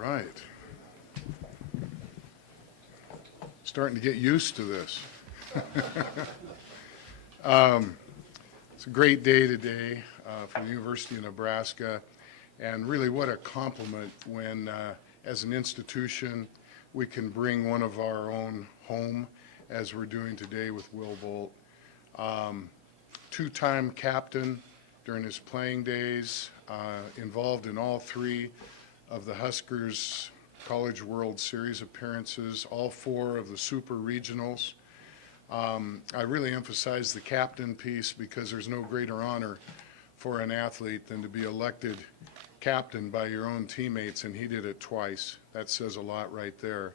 right. Starting to get used to this. It's a great day today for the University of Nebraska, and really what a compliment when, as an institution, we can bring one of our own home, as we're doing today with Will Bolt. Two-time captain during his playing days, involved in all three of the Huskers College World Series appearances, all four of the Super Regionals. I really emphasize the captain piece because there's no greater honor for an athlete than to be elected captain by your own teammates, and he did it twice. That says a lot right there.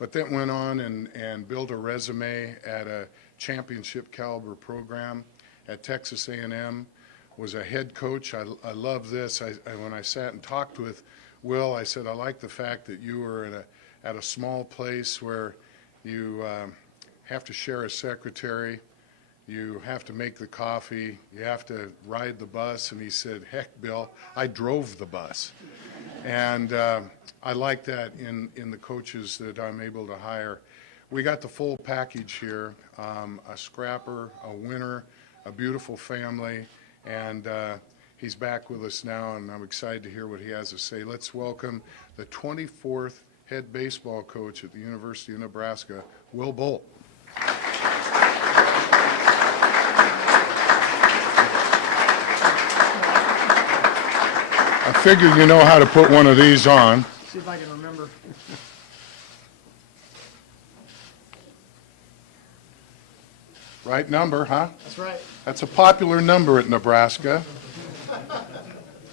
But then went on and built a resume at a championship caliber program at Texas A&M, was a head coach. I love this. When I sat and talked with Will, I said, I like the fact that you were at a small place where you have to share a secretary, you have to make the coffee, you have to ride the bus. And he said, heck, Bill, I drove the bus. And I like that in the coaches that I'm able to hire. We got the full package here, a scrapper, a winner, a beautiful family, and he's back with us now, and I'm excited to hear what he has to say. Let's welcome the 24th head baseball coach at the University of Nebraska, Will Bolt. I figure you know how to put one of these on. See if I can remember. Right number, huh? That's right. That's a popular number at Nebraska.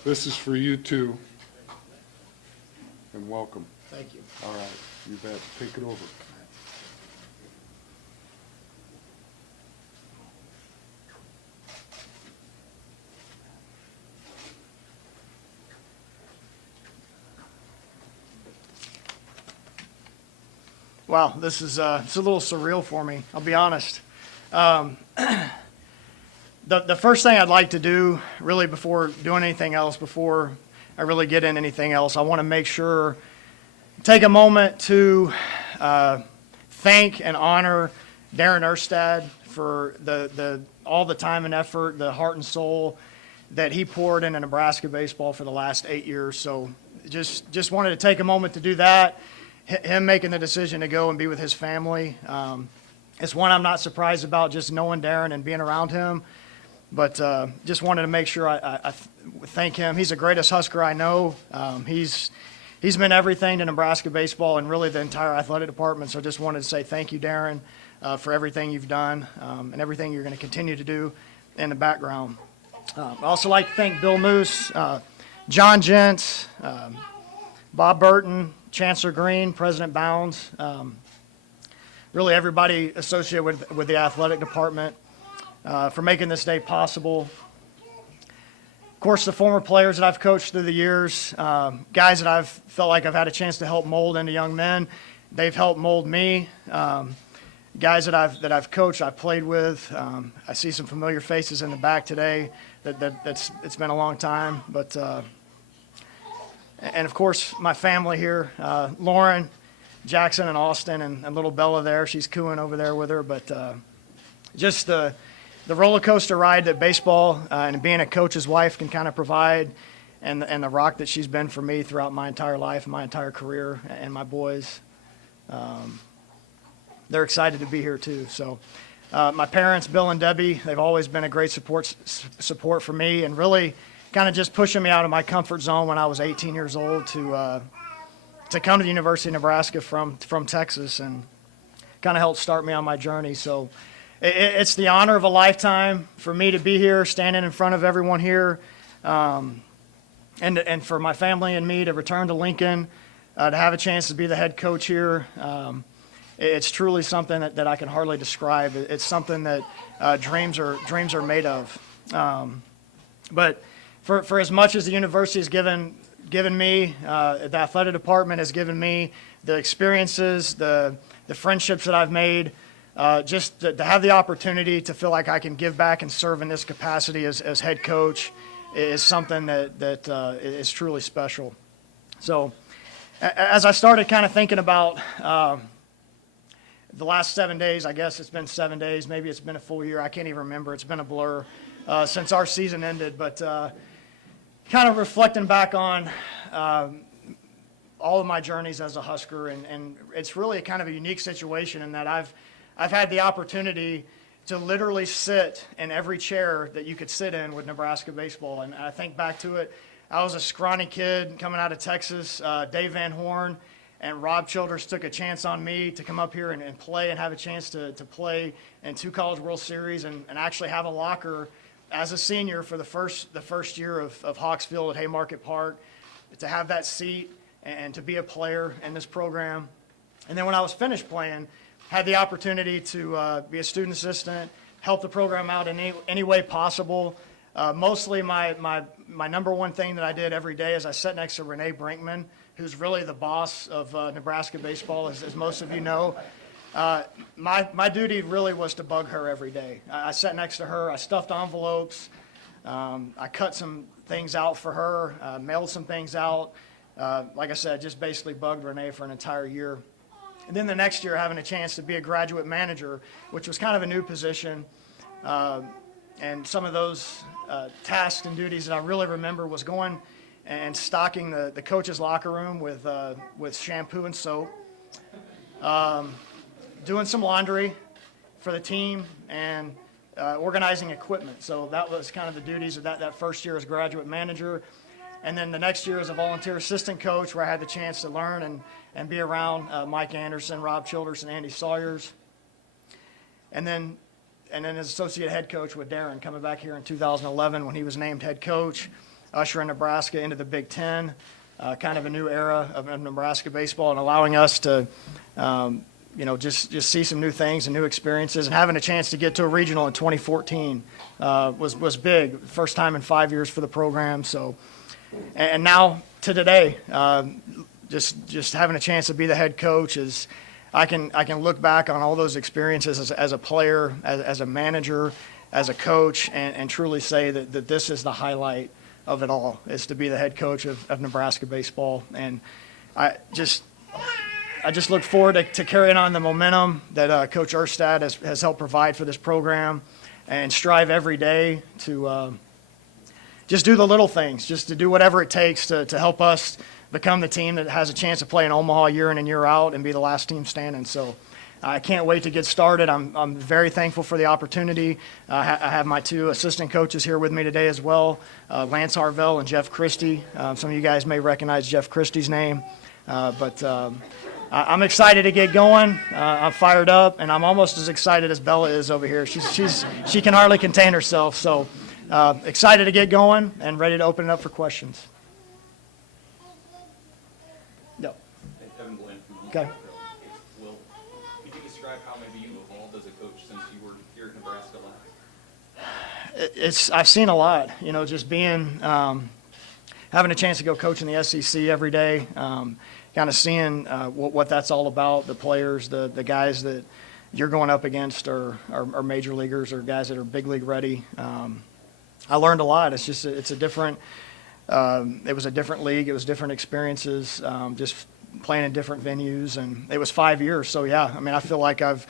This is for you too. And welcome. Thank you. All right, you bet. Take it over. Wow, this is it's a little surreal for me, I'll be honest. The first thing I'd like to do, really before doing anything else, before I really get into anything else, I want to make sure, take a moment to thank and honor Darren Erstad for all the time and effort, the heart and soul that he poured into Nebraska baseball for the last 8 years. So just wanted to take a moment to do that. Him making the decision to go and be with his family. It's one I'm not surprised about, just knowing Darren and being around him. But just wanted to make sure I thank him. He's the greatest Husker I know. He's been everything to Nebraska baseball and really the entire athletic department. So just wanted to say thank you, Darren, for everything you've done and everything you're going to continue to do in the background. I'd also like to thank Bill Moose, John Gentz, Bob Burton, Chancellor Green, President Bounds, really everybody associated with the athletic department for making this day possible. Of course, the former players that I've coached through the years, guys that I've felt like I've had a chance to help mold into young men, they've helped mold me. Guys that I've coached, I've played with. I see some familiar faces in the back today. It's been a long time, but. And of course, my family here, Lauren, Jackson, and Austin, and little Bella there. She's cooing over there with her. But just the roller coaster ride that baseball and being a coach's wife can kind of provide, and the rock that she's been for me throughout my entire life, my entire career, and my boys. They're excited to be here too. So my parents, Bill and Debbie, they've always been a great support for me, and really kind of just pushing me out of my comfort zone when I was 18 years old to come to the University of Nebraska from Texas, and kind of helped start me on my journey. So it's the honor of a lifetime for me to be here, standing in front of everyone here, and for my family and me to return to Lincoln, to have a chance to be the head coach here. It's truly something that I can hardly describe. It's something that dreams are made of. But for as much as the university has given me, the athletic department has given me, the experiences, the friendships that I've made, just to have the opportunity to feel like I can give back and serve in this capacity as head coach is something that is truly special. So as I started kind of thinking about the last 7 days, I guess it's been 7 days, maybe it's been a full year, I can't even remember. It's been a blur since our season ended, but kind of reflecting back on all of my journeys as a Husker, and it's really kind of a unique situation in that I've had the opportunity to literally sit in every chair that you could sit in with Nebraska baseball. And I think back to it, I was a scrawny kid coming out of Texas. Dave Van Horn and Rob Childers took a chance on me to come up here and play and have a chance to play in 2 College World Series and actually have a locker as a senior for the first year of Hawks Field at Haymarket Park, to have that seat and to be a player in this program. And then when I was finished playing, had the opportunity to be a student assistant, help the program out in any way possible. Mostly my number one thing that I did every day is I sat next to Renee Brinkman, who's really the boss of Nebraska baseball, as most of you know. My duty really was to bug her every day. I sat next to her, I stuffed envelopes, I cut some things out for her, mailed some things out. Like I said, just basically bugged Renee for an entire year. And then the next year, having a chance to be a graduate manager, which was kind of a new position. And some of those tasks and duties that I really remember was going and stocking the coach's locker room with shampoo and soap, doing some laundry for the team, and organizing equipment. So that was kind of the duties of that first year as graduate manager. And then the next year as a volunteer assistant coach, where I had the chance to learn and be around Mike Anderson, Rob Childers, and Andy Sawyers. And then as associate head coach with Darren, coming back here in 2011 when he was named head coach, ushering Nebraska into the Big Ten, kind of a new era of Nebraska baseball, and allowing us to just see some new things and new experiences, and having a chance to get to a regional in 2014 was big. First time in 5 years for the program. So, and now to today, just having a chance to be the head coach is, I can look back on all those experiences as a player, as a manager, as a coach, and truly say that this is the highlight of it all, is to be the head coach of Nebraska baseball. And I just look forward to carrying on the momentum that Coach Erstad has helped provide for this program, and strive every day to just do the little things, just to do whatever it takes to help us become the team that has a chance to play in Omaha year in and year out and be the last team standing. So I can't wait to get started. I'm very thankful for the opportunity. I have my 2 assistant coaches here with me today as well, Lance Harvell and Jeff Christie. Some of you guys may recognize Jeff Christie's name, but I'm excited to get going. I'm fired up, and I'm almost as excited as Bella is over here. She can hardly contain herself. So excited to get going and ready to open it up for questions. Yep. Evan Glenn from Okay. Will, could you describe how maybe you evolved as a coach since you were here at Nebraska last? I've seen a lot, just being, having a chance to go coach in the SEC every day, kind of seeing what that's all about, the players, the guys that you're going up against are major leaguers or guys that are big league ready. I learned a lot. It's a different, it was a different league. It was different experiences, just playing in different venues, and it was 5 years. So yeah, I mean, I feel like I've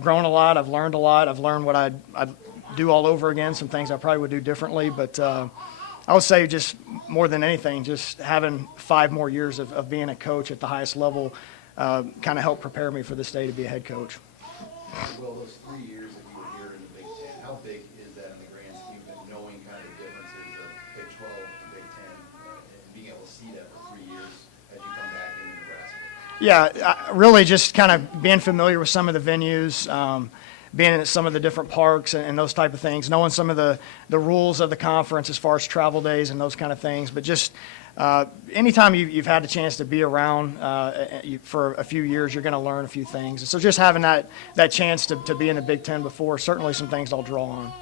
grown a lot. I've learned a lot. I've learned what I'd do all over again, some things I probably would do differently, but I would say just more than anything, just having 5 more years of being a coach at the highest level kind of helped prepare me for this day to be a head coach. Well, those 3 years that you were here in the Big Ten, how big is that in the grand scheme of knowing kind of the differences of Big 12 and Big Ten, and being able to see that for 3 years as you come back into Nebraska? Yeah, really just kind of being familiar with some of the venues, being in some of the different parks and those type of things, knowing some of the rules of the conference as far as travel days and those kind of things. But just anytime you've had a chance to be around for a few years, you're going to learn a few things. And so just having that chance to be in the Big Ten before, certainly some things I'll draw on.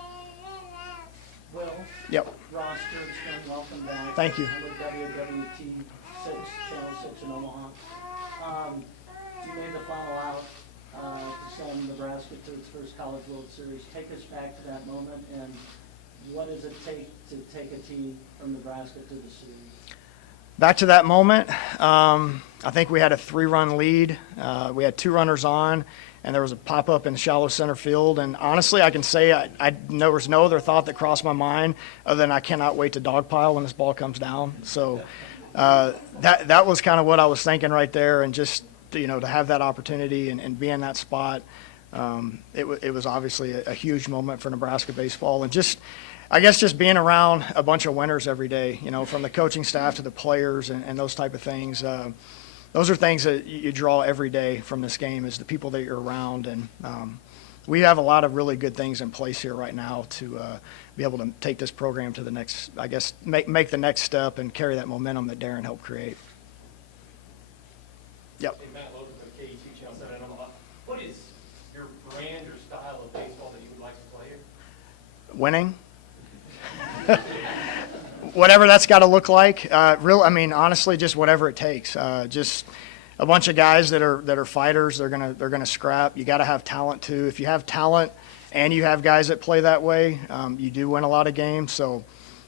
Will, Yep. Ross Sturgeon, welcome back. Thank you. I'm with WWT 6, Channel 6 in Omaha. You made the final out to send Nebraska to its first College World Series. Take us back to that moment, and what does it take to take a team from Nebraska to the series? Back to that moment, I think we had a 3-run lead. We had 2 runners on, and there was a pop-up in shallow center field. And honestly, I can say there was no other thought that crossed my mind other than I cannot wait to dogpile when this ball comes down. So that was kind of what I was thinking right there. And just, to have that opportunity and be in that spot, it was obviously a huge moment for Nebraska baseball. And I guess just being around a bunch of winners every day, from the coaching staff to the players and those type of things. Those are things that you draw every day from this game, is the people that you're around. And we have a lot of really good things in place here right now to be able to take this program to the next, I guess, make the next step and carry that momentum that Darren helped create. Yep. Hey, Matt Logan from KEC Channel 7 in Omaha. What is your brand or style of baseball that you would like to play here? Winning. Whatever that's got to look like. Honestly, just whatever it takes. Just a bunch of guys that are fighters. They're gonna scrap. You got to have talent too. If you have talent and you have guys that play that way, you do win a lot of games. So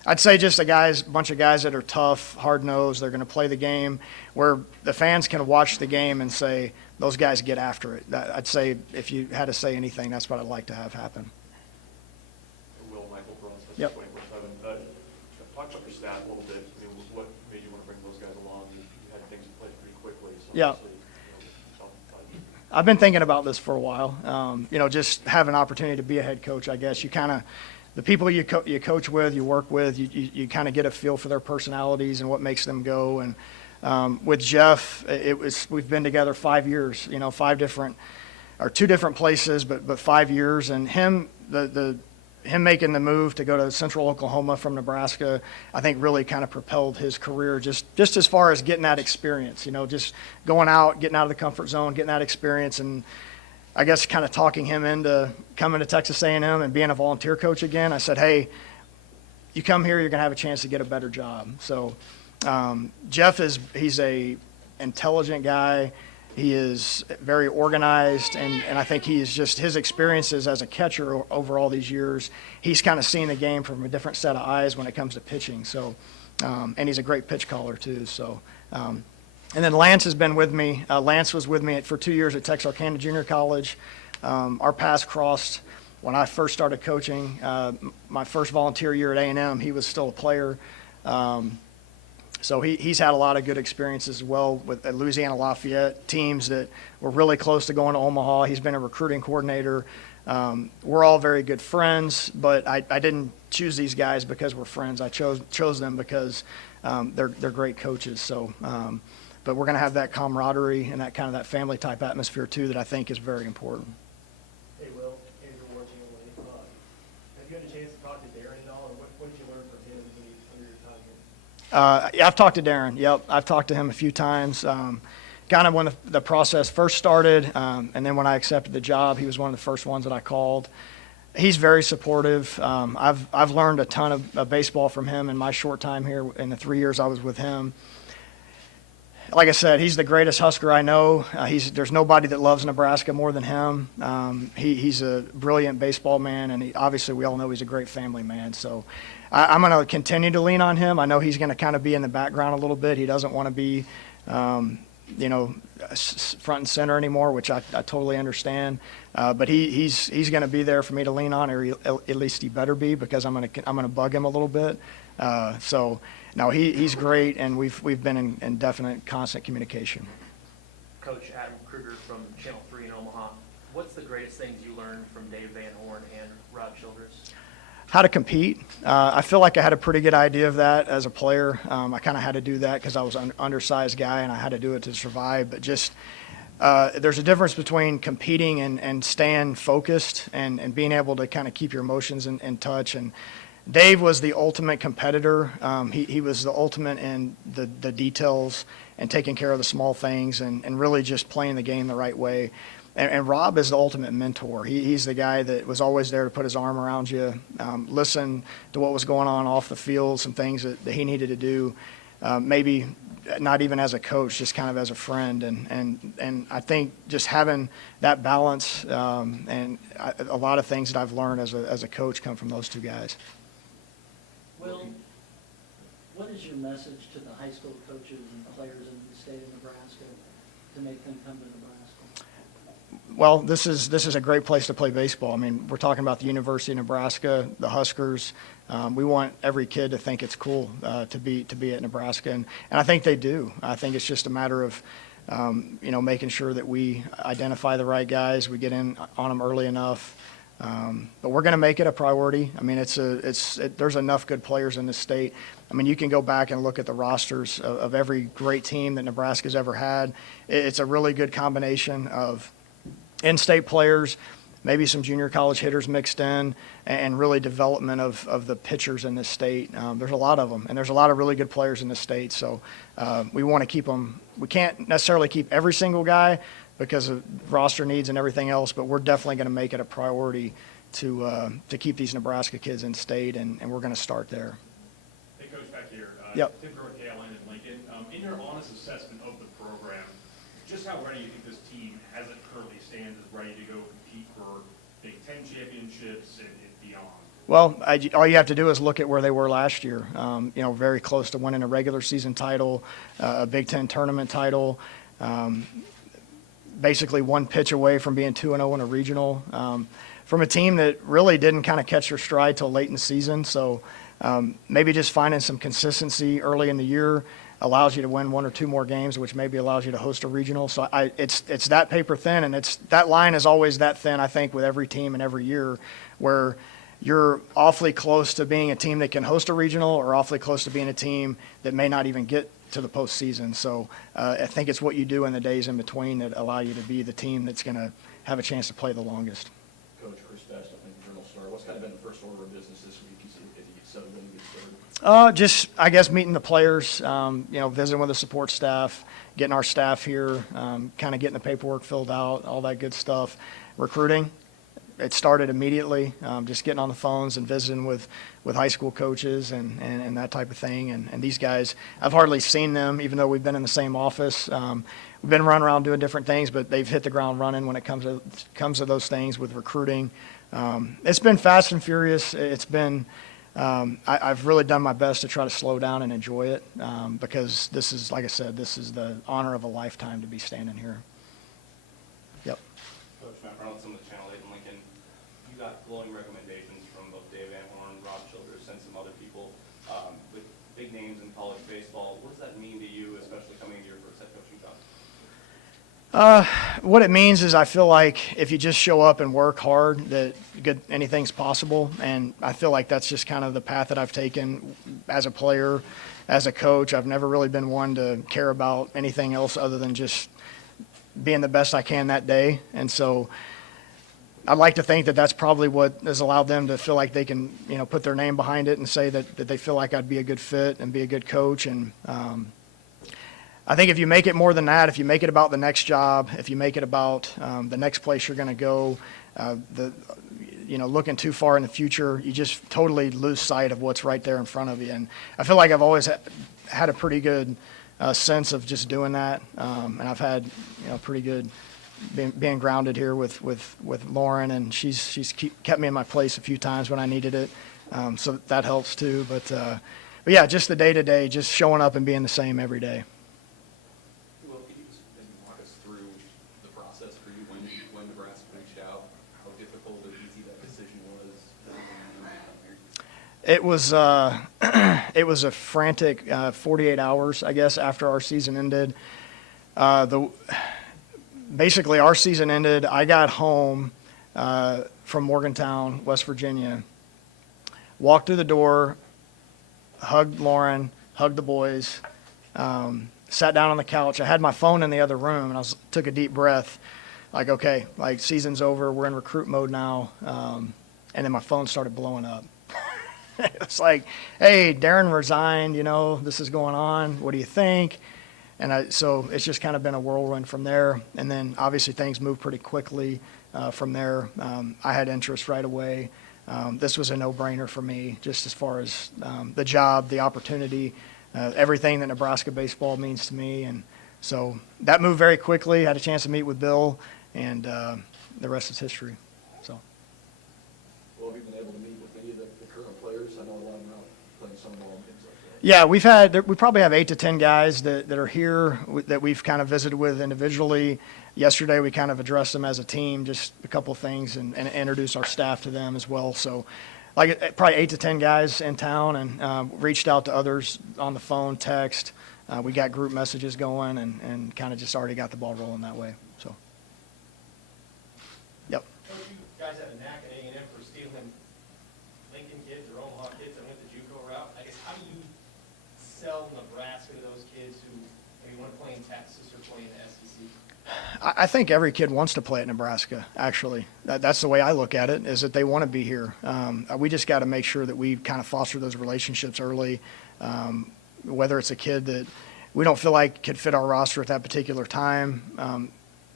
I'd say just a bunch of guys that are tough, hard-nosed. They're going to play the game where the fans can watch the game and say, those guys get after it. I'd say if you had to say anything, that's what I'd like to have happen. Will Michael Bruns, Yep. 24/7. Talk about your staff a little bit. I mean, what made you want to bring those guys along? You had things in place pretty quickly. So Yeah. obviously, talk about you. I've been thinking about this for a while. Just have an opportunity to be a head coach, I guess. The people you coach with, you work with, you kind of get a feel for their personalities and what makes them go. And with Jeff, we've been together 5 years, 2 different places, but 5 years. And him making the move to go to Central Oklahoma from Nebraska, I think really kind of propelled his career just as far as getting that experience, just going out, getting out of the comfort zone, getting that experience. And I guess kind of talking him into coming to Texas A&M and being a volunteer coach again. I said, hey, you come here, you're going to have a chance to get a better job. So Jeff he's a intelligent guy. He is very organized, and I think his experiences as a catcher over all these years, he's kind of seen the game from a different set of eyes when it comes to pitching. So, and he's a great pitch caller too. So, and then Lance has been with me. Lance was with me for 2 years at Texarkana Junior College. Our paths crossed when I first started coaching. My first volunteer year at A&M, he was still a player. So he's had a lot of good experiences as well with Louisiana Lafayette, teams that were really close to going to Omaha. He's been a recruiting coordinator. We're all very good friends, but I didn't choose these guys because we're friends. I chose them because they're great coaches. So, but we're going to have that camaraderie and that family type atmosphere too that I think is very important. Hey, Will, Andrew watching away. Have you had a chance to talk to Darren at all, or what did you learn from him under your time here? Yeah, I've talked to Darren. Yep, I've talked to him a few times. Kind of when the process first started, and then when I accepted the job, he was one of the first ones that I called. He's very supportive. I've learned a ton of baseball from him in my short time here in the 3 years I was with him. Like I said, he's the greatest Husker I know. There's nobody that loves Nebraska more than him. He's a brilliant baseball man, and obviously we all know he's a great family man. So I'm going to continue to lean on him. I know he's going to kind of be in the background a little bit. He doesn't want to be, front and center anymore, which I totally understand. But he's going to be there for me to lean on, or at least he better be, because I'm going to bug him a little bit. So no, he's great, and we've been in definite, constant communication. Coach Adam Kruger from Channel 3 in Omaha. What's the greatest things you learned from Dave Van Horn and Rod Childress? How to compete. I feel like I had a pretty good idea of that as a player. I kind of had to do that because I was an undersized guy and I had to do it to survive. But just there's a difference between competing and staying focused and being able to kind of keep your emotions in touch. And Dave was the ultimate competitor. He was the ultimate in the details and taking care of the small things and really just playing the game the right way. And Rob is the ultimate mentor. He's the guy that was always there to put his arm around you, listen to what was going on off the field, some things that he needed to do, maybe not even as a coach, just kind of as a friend. And I think just having that balance and a lot of things that I've learned as a coach come from those two guys. Will, what is your message to the high school coaches and players in the state of Nebraska to make them come to Nebraska? Well, this is a great place to play baseball. I mean, we're talking about the University of Nebraska, the Huskers. We want every kid to think it's cool to be at Nebraska, and I think they do. I think it's just a matter of making sure that we identify the right guys, we get in on them early enough. But we're going to make it a priority. I mean, there's enough good players in this state. I mean, you can go back and look at the rosters of every great team that Nebraska's ever had. It's a really good combination of in-state players, maybe some junior college hitters mixed in, and really development of the pitchers in this state. There's a lot of them, and there's a lot of really good players in this state. So we want to keep them. We can't necessarily keep every single guy because of roster needs and everything else, but we're definitely going to make it a priority to keep these Nebraska kids in state, and we're going to start there. Hey, Coach, back here. Yep. Tim Grover, KLN in Lincoln. In your honest assessment of the program, just how ready do you think this team, as it currently stands, is ready to go compete for Big Ten championships and beyond? Well, all you have to do is look at where they were last year. Very close to winning a regular season title, a Big Ten tournament title. Basically one pitch away from being 2-0 in a regional, from a team that really didn't kind of catch their stride till late in the season. So maybe just finding some consistency early in the year allows you to win one or two more games, which maybe allows you to host a regional. So it's that paper thin, and that line is always that thin, I think, with every team and every year, where you're awfully close to being a team that can host a regional or awfully close to being a team that may not even get to the postseason. So I think it's what you do in the days in between that allow you to be the team that's going to have a chance to play the longest. Coach Chris Best, I think Journal Star. What's kind of been the first order of business this week as you get settled in and get started? Just, I guess, meeting the players, visiting with the support staff, getting our staff here, kind of getting the paperwork filled out, all that good stuff. Recruiting, it started immediately, just getting on the phones and visiting with high school coaches and that type of thing. And these guys, I've hardly seen them, even though we've been in the same office. We've been running around doing different things, but they've hit the ground running when it comes to those things with recruiting. It's been fast and furious. It's been I've really done my best to try to slow down and enjoy it, because this is, like I said, this is the honor of a lifetime to be standing here. Yep. Coach Matt Reynolds, some of the Channel 8 in Lincoln. You got glowing recommendations from both Dave Van Horn, Rob Childress, and some other people with big names in college baseball. What does that mean to you, especially coming into your first head coaching job? What it means is I feel like if you just show up and work hard, that anything's possible. And I feel like that's just kind of the path that I've taken as a player, as a coach. I've never really been one to care about anything else other than just being the best I can that day. And so I'd like to think that that's probably what has allowed them to feel like they can, put their name behind it and say that they feel like I'd be a good fit and be a good coach. And I think if you make it more than that, if you make it about the next job, if you make it about the next place you're going to go, looking too far in the future, you just totally lose sight of what's right there in front of you. And I feel like I've always had a pretty good sense of just doing that, and I've had pretty good being grounded here with Lauren, and she's kept me in my place a few times when I needed it, so that helps too. But yeah, just the day to day, just showing up and being the same every day. Well, can you just maybe walk us through the process for you when Nebraska reached out, how difficult or easy that decision was? It was a frantic 48 hours, I guess, after our season ended. Basically, our season ended. I got home from Morgantown, West Virginia, walked through the door, hugged Lauren, hugged the boys, sat down on the couch. I had my phone in the other room, and took a deep breath, like, okay, like, season's over. We're in recruit mode now. And then my phone started blowing up. It's like, hey, Darren resigned, this is going on. What do you think? And so it's just kind of been a whirlwind from there. And then obviously things moved pretty quickly from there. I had interest right away. This was a no-brainer for me, just as far as the job, the opportunity, everything that Nebraska baseball means to me. And so that moved very quickly. Had a chance to meet with Bill, and the rest is history. So. Well, have you been able to meet with any of the current players? I know a lot of them are out playing some ball and things like that. Yeah, we probably have 8 to 10 guys that are here that we've kind of visited with individually. Yesterday, we kind of addressed them as a team, just a couple of things, and introduced our staff to them as well. So, like probably 8 to 10 guys in town, and reached out to others on the phone, text. We got group messages going, and kind of just already got the ball rolling that way. So, yep. Coach, you guys have a knack at A&M for stealing Lincoln kids or Omaha kids that went the JUCO route. I guess, how do you sell Nebraska to those kids who maybe want to play in Texas or play in the SEC? I think every kid wants to play at Nebraska, actually. That's the way I look at it, is that they want to be here. We just got to make sure that we kind of foster those relationships early, whether it's a kid that we don't feel like could fit our roster at that particular time.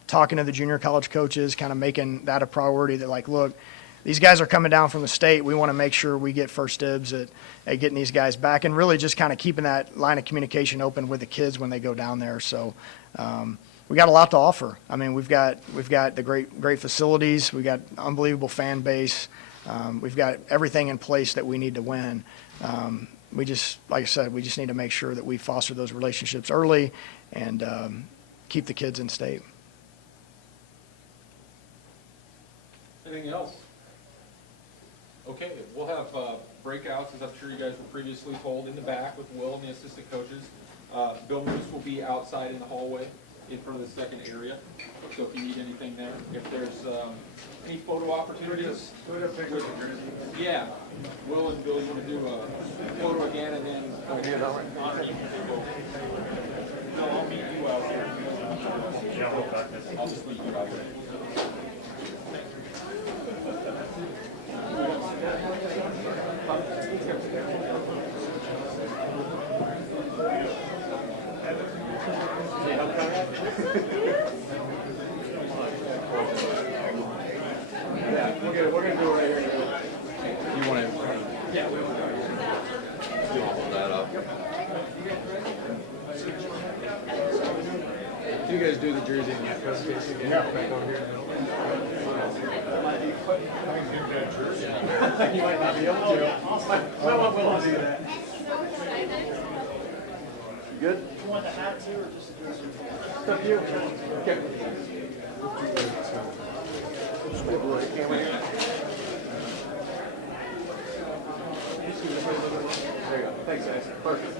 Talking to the junior college coaches, kind of making that a priority that, like, look, these guys are coming down from the state. We want to make sure we get first dibs at getting these guys back, and really just kind of keeping that line of communication open with the kids when they go down there. So we got a lot to offer. I mean, we've got the great facilities. We got unbelievable fan base. We've got everything in place that we need to win. We just, like I said, we just need to make sure that we foster those relationships early and keep the kids in state. Anything else? Okay, we'll have breakouts, as I'm sure you guys were previously told, in the back with Will and the assistant coaches. Bill Moose will be outside in the hallway in front of the second area, so if you need anything there. If there's any photo opportunities. Yeah, Will and Bill, you want to do a photo again, and then honor you. No, I'll meet you out there. I'll just meet you out there. We're gonna do it right here. You want to? Yeah, we will. Hold that up. Do you guys do the jersey and get presentation again? Yeah. Back over here in the middle. You might not be able to. No one will do that. You good? You want the hat too, or just the jersey? It's up to you. Okay. There you go. Thanks, guys. Perfect.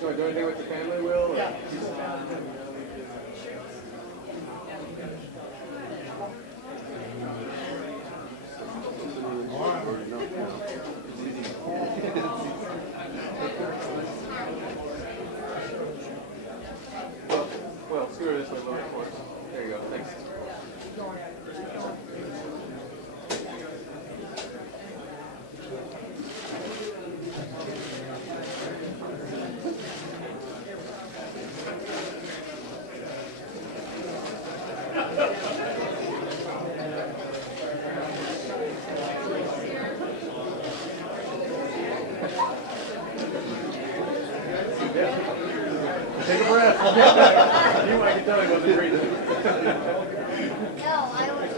So do anything with the family, Will? Yeah. Well, screw this way a little bit for us. There you go. Thanks. Take a breath. You might can tell he wasn't breathing. No, I was.